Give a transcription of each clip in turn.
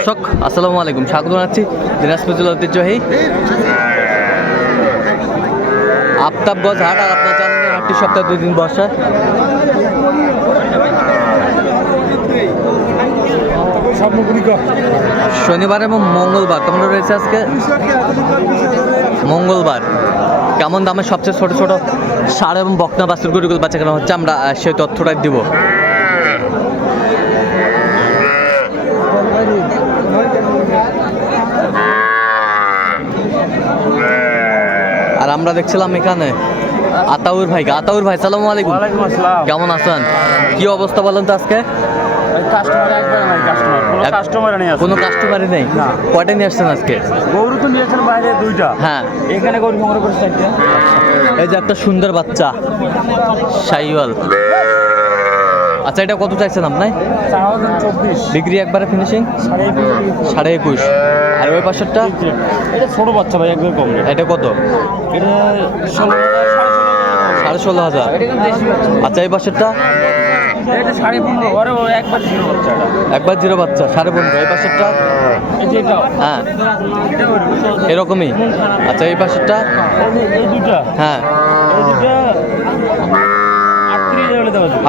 দর্শক, আসসালামু আলাইকুম। স্বাগত জানাচ্ছি দিনাজপুর জেলা ঐতিহ্যবাহী আফতাবগঞ্জ হাট আর আপনার জানেন হাটটি সপ্তাহে দুই দিন বসে। শনিবার এবং মঙ্গলবার কেমন রয়েছে আজকে? মঙ্গলবার। কেমন দামে সবচেয়ে ছোট ছোট সার এবং বকনা বাস্তুর গরুগুলো বাচ্চা কেনা হচ্ছে, আমরা সেই তথ্যটাই দিব। আর আমরা দেখছিলাম এখানে আতাউর ভাই। আতাউর ভাই সালাম আলাইকুম। কেমন আছেন? কি অবস্থা বলেন তো আজকে? কোনো নেই কোনো কাস্টমারই নেই? কয়টা নিয়ে আসছেন আজকে? গরু তো নিয়েছেন বাইরে দুইটা। হ্যাঁ। এখানে গরু সংগ্রহ করছে এই যে একটা সুন্দর বাচ্চা সাইওয়াল আচ্ছা এটা কত চাইছেন আপনি? ডিগ্রি একবারে ফিনিশিং সাড়ে একুশ। আর ওই পাশেরটা? এটা ছোট বাচ্চা ভাই একবার কম এটা কত? এটা সাড়ে ষোলো হাজার। আচ্ছা এই পাশেরটা? একবার জিরো বাচ্চা সাড়ে পনেরো। এই পাশেরটা? হ্যাঁ। এরকমই? আচ্ছা এই পাশেরটা? হ্যাঁ।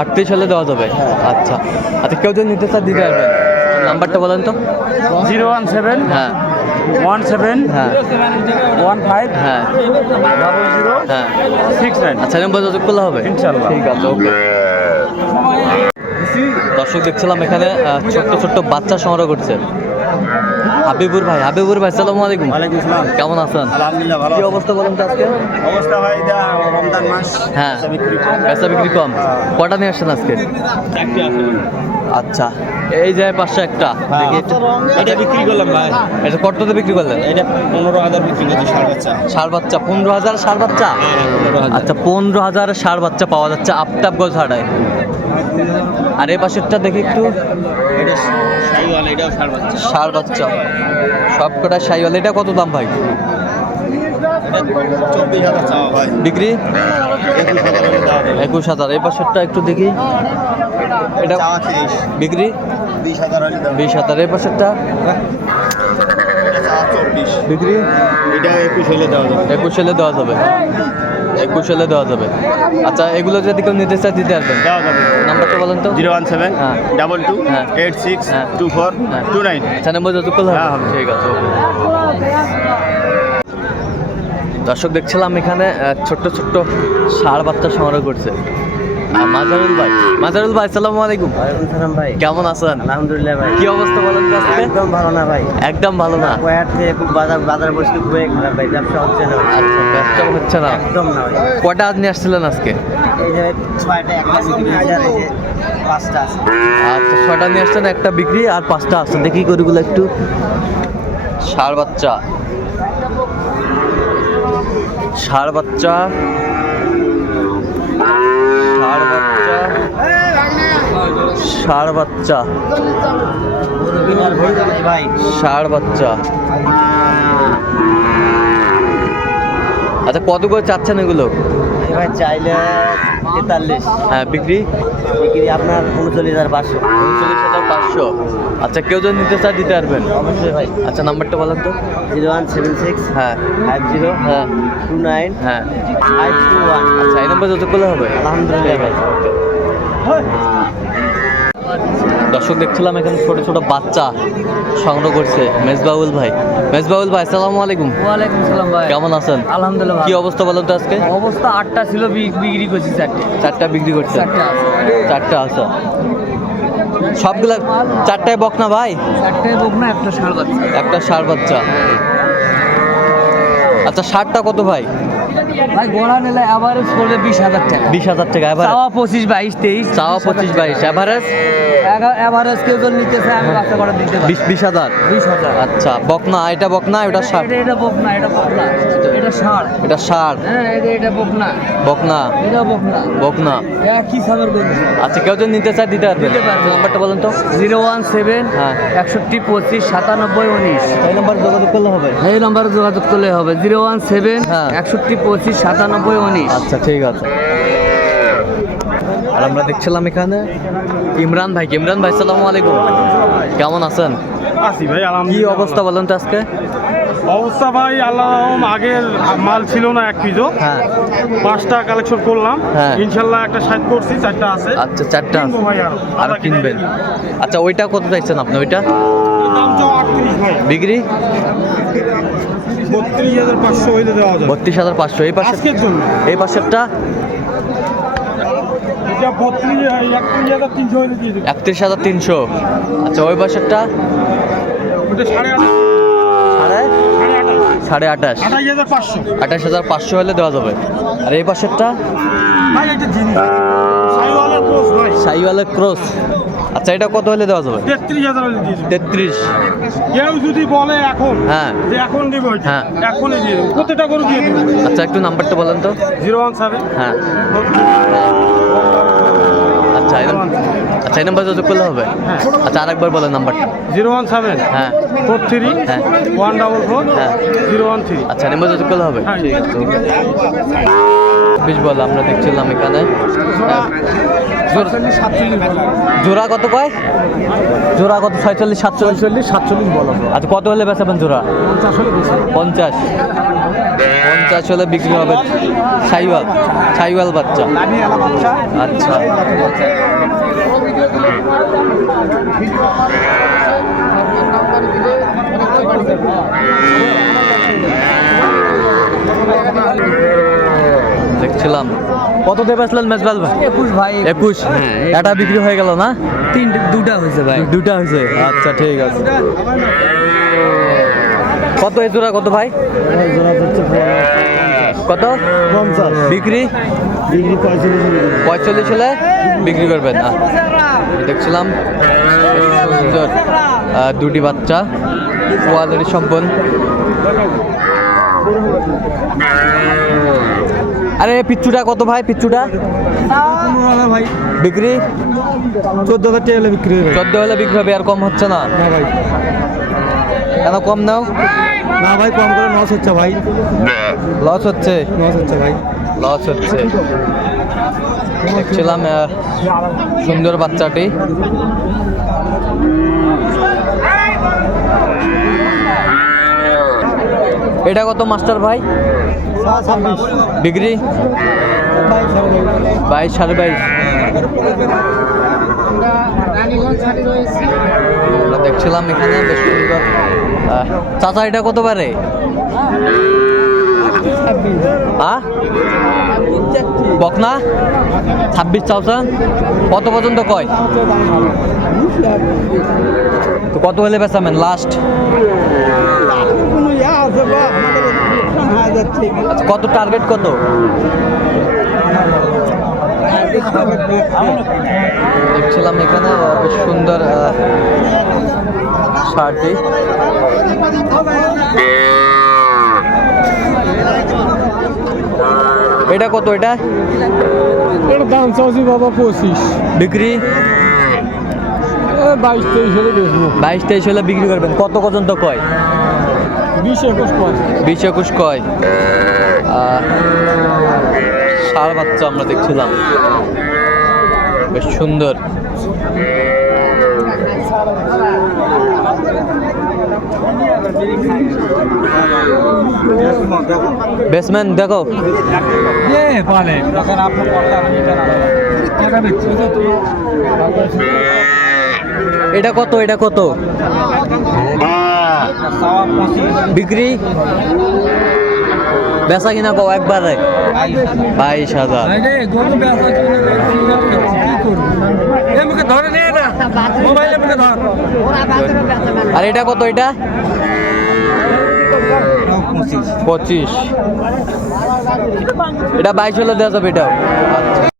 আটত্রিশ হলে দেওয়া যাবে। আচ্ছা। আচ্ছা কেউ যদি নিতে চান দিতে পারবেন। নাম্বারটা বলেন তো। জিরো ওয়ান সেভেন হ্যাঁ। ওয়ান সেভেন হ্যাঁ। ওয়ান ফাইভ হ্যাঁ। ডাবল জিরো হ্যাঁ। Six nine. আচ্ছা নম্বর যোগাযোগ করলে হবে? ইনশাল্লাহ। ঠিক আছে ওকে। দর্শক দেখছিলাম এখানে ছোট্ট ছোট্ট বাচ্চা সংগ্রহ করছে। হাবিবুর ভাই হাবিবুর ভাই সালাম আলাইকুম। ওয়ালাইকুম আসসালাম কেমন আছেন? আলহামদুলিল্লাহ ভালো কি অবস্থা বলেন তো আজকে? অবস্থা ভাই এটা রমজান মাস হ্যাঁ। বেচা বিক্রি কম। কম। কটা নিয়ে আসছেন আজকে? আচ্ছা এই যে পাশে একটা। দেখি এটা বিক্রি করলাম ভাই। এটা কততে বিক্রি করলেন? এটা পনেরো হাজার বিক্রি করছি ষাট বাচ্চা। ষাড় বাচ্চা পনেরো হাজার ষাড় বাচ্চা? আচ্ছা পনেরো হাজার ষাড় বাচ্চা পাওয়া যাচ্ছে আফতাবগঞ্জ হাটায় আর এই পাশেরটা দেখি একটু। এটা শাহিওয়াল এটাও ষাট বাচ্চা। সব কটা সাইওয়াল এটা কত দাম ভাই? বিক্রি? একুশ হাজার এই পাশেরটা একটু দেখি। এটা বিক্রি? বিশ হাজার এই পাশেরটা? এটাও একুশ হলে দেওয়া যাবে। একুশ হলে দেওয়া যাবে আচ্ছা এগুলো যদি কেউ নিতে চায় দিতে আসবেন দেওয়া যাবে নাম্বারটা বলেন তো জিরো ওয়ান সেভেন হ্যাঁ। ডাবল টু হ্যাঁ। এইট সিক্স হ্যাঁ। Two four. টু নাইন আচ্ছা নম্বর যত করলে হ্যাঁ, হবে। ঠিক আছে দর্শক দেখছিলাম এখানে ছোট্ট ছোট্ট সার বাচ্চা সংগ্রহ করছে মাজারুল ভাই। মাজারুল ভাই আলাইকুম। ওয়ালাইকুম সালাম ভাই। কেমন আছেন? আলহামদুলিল্লাহ ভাই। কি অবস্থা বলেন তো আজকে? একদম ভালো না ভাই। একদম ভালো না। কয়ার থেকে খুব বাজার বাজার পরিস্থিতি খুবই খারাপ ভাই ব্যবসা হচ্ছে না। আচ্ছা ব্যবসা হচ্ছে না। একদম না ভাই। কটা আজ নিয়ে আসছিলেন আজকে? এই যে ছয়টা একটা বিক্রি হয়েছে আর এই যে পাঁচটা আছে। আচ্ছা নিয়ে আসছেন একটা বিক্রি আর পাঁচটা দেখি গরুগুলো একটু। ষাড় বাচ্চা। ষাড় বাচ্চা। বাচ্চা। আচ্ছা কত করে চাচ্ছেন এগুলো? ভাই চাইলে তেতাল্লিশ। হ্যাঁ বিক্রি? বিক্রি আপনার উনচল্লিশ হাজার পাঁচশো। উনচল্লিশ হাজার পাঁচশো। আচ্ছা কেউ যদি নিতে চায় দিতে পারবেন? অবশ্যই ভাই। আচ্ছা নাম্বারটা বলেন তো। জিরো ওয়ান সেভেন সিক্স হ্যাঁ। ফাইভ জিরো হ্যাঁ। টু নাইন হ্যাঁ। Five two one. আচ্ছা এই নম্বর যত করলে হবে? আলহামদুলিল্লাহ ভাই। দর্শক দেখছিলাম এখানে ছোট ছোট বাচ্চা সংগ্রহ করছে। মেজবাউল ভাই। মেজবাউল ভাই আসসালামু আলাইকুম। ওয়ালাইকুম সালাম ভাই। কেমন আছেন? আলহামদুলিল্লাহ কি অবস্থা বলেন তো আজকে? অবস্থা আটটা ছিল বিক্রি করছি চারটে। চারটা বিক্রি করছে চারটে আছে। চারটা আছে। সবগুলা চারটায় বক না ভাই? চারটে বুক না একটা ষাঁড় বাচ্চা। একটা ষাড় বাচ্চা। আচ্ছা ষাটটা কত ভাই? ভাই গোড়া নিলে অ্যাভারেজ বিশ হাজার টাকা। বিশ হাজার টাকা চাওয়া পঁচিশ বাইশ তেইশ চাওয়া পঁচিশ বাইশ এভারেজ অ্যাভারেজ কেউ যদি নিতে চায় আমি বাচ্চা করে দিতে পারি। বিশ বিশ হাজার? বিশ হাজার। আচ্ছা বকনা এটা বকনা এটা ষাট? এটা এটা এটা বক এটা ষাঁড় এটা ষাট। হ্যাঁ এটা এটা বকনা। এটা বক বকনা। কি সাবের করবি আচ্ছা কেউ যদি নিতে চায় দিতে পারবেন দিতে পারবে। নাম্বারটা বলেন তো। জিরো ওয়ান সেভেন হ্যাঁ। একষট্টি পঁচিশ সাতানব্বই উনিশ। এই নাম্বার যোগাযোগ করলে হবে। এই নম্বরে যোগাযোগ করলে হবে। জিরো ওয়ান সেভেন হ্যাঁ। একষট্টি পঁচিশ সাতানব্বই উনিশ। আচ্ছা ঠিক আছে। আর আমরা দেখছিলাম এখানে ইমরান ভাই। ইমরান ভাই সালামু আলাইকুম। কেমন আছেন? আছি ভাই কি অবস্থা বলেন তো আজকে? অবস্থা ভাই আল্লাহ আগের মাল ছিল না এক পিজো। হ্যাঁ। পাঁচটা কালেকশন করলাম। হ্যাঁ। ইনশাল্লাহ একটা সাইড করছি চারটা আছে। আচ্ছা চারটা আর। কিনবেন। আচ্ছা ওইটা কত চাইছেন আপনি? ওইটা? বিক্রি? বত্রিশ হাজার পাঁচশো এই পাশে এই পাশেরটা একত্রিশ হাজার তিনশো আচ্ছা ওই পাশেরটা সাড়ে আঠাশ। আঠাশ। হাজার পাঁচশো। হলে দেওয়া যাবে। আর এই পাশেরটা সাইওয়ালের ক্রস। আচ্ছা এটা কত হলে দেওয়া যাবে? তেত্রিশ হাজার হলে দিয়ে তেত্রিশ। কেউ যদি বলে এখন হ্যাঁ। যে এখন দিব হ্যাঁ। এখনই দিয়ে দেবো। প্রত্যেকটা করে দিয়ে দেবো। আচ্ছা একটু নাম্বারটা বলেন তো। Zero one seven. হ্যাঁ। আচ্ছা এই আচ্ছা এই নাম্বার যোগাযোগ করলে হবে? হ্যাঁ। আচ্ছা আরেকবার বলেন নাম্বারটা। Zero one seven. হ্যাঁ। Four three. হ্যাঁ। One double four. হ্যাঁ। Zero one three. আচ্ছা নাম্বার যোগাযোগ করলে হবে? হ্যাঁ। ঠিক আছে বেশ বল আমরা দেখছিলাম এখানে। জোড়া কত কয়? জোড়া কত? ছয়চল্লিশ সাতচল্লিশ? চল্লিশ সাতচল্লিশ বলো আচ্ছা কত হলে বেচাবেন জোড়া? পঞ্চাশ পঞ্চাশ। হলে বিক্রি হবে সাইওয়াল সাইওয়াল বাচ্চা। আচ্ছা। দেখছিলাম। কত দিয়ে বেচলেন মেজবাল ভাই? একুশ ভাই একুশ। এটা বিক্রি হয়ে গেল না? তিনটে দুটা হয়েছে ভাই। দুটা হয়েছে? আচ্ছা ঠিক আছে। কত এই জোড়া কত ভাই? কত? বিক্রি? ডিগ্রি পঁয়তাল্লিশ পঁয়তাল্লিশ হলে বিক্রি করবেন না? দেখছিলাম। সুন্দর দুটি বাচ্চা। কোয়ালিটি সম্পন্ন। আরে পিচ্চুটা কত ভাই পিচ্চুটা? ভাই বিক্রি? চোদ্দ হাজার টাকা হলে বিক্রি হবে চোদ্দ হলে বিক্রি হবে আর কম হচ্ছে না? না ভাই। কেন কম নাও? না ভাই কম করে নশ হচ্ছে ভাই। লস হচ্ছে? নশ হচ্ছে ভাই। লস হচ্ছে। দেখছিলাম সুন্দর বাচ্চাটি। এটা কত মাস্টার ভাই? ডিগ্রি? বাইশ, সাড়ে বাইশ। দেখছিলাম এখানে চাচা, এটা কত পারে বকনা? ছাব্বিশ থাউজেন্ড কত পর্যন্ত কয়? কত হলে বেচাবেন লাস্ট কত টার্গেট কত? দেখছিলাম এখানে বেশ সুন্দর শার্টটি এটা কত এটা? এর দাম চাচ্ছি বাবা পঁচিশ। বিক্রি? বাইশ তেইশ হলে বেচবো। বাইশ তেইশ হলে বিক্রি করবেন। কত পর্যন্ত কয়? বিশ একুশ কয়? ষাঁড় বাচ্চা আমরা দেখছিলাম। বেশ সুন্দর। বেসম্যান দেখো। এটা কত এটা কত? বিক্রি? বেচা কিনা কও একবারে? বাইশ হাজার। আর এটা কত এটা? পঁচিশ। এটা বাইশ হলে দেওয়া যাবে এটাও।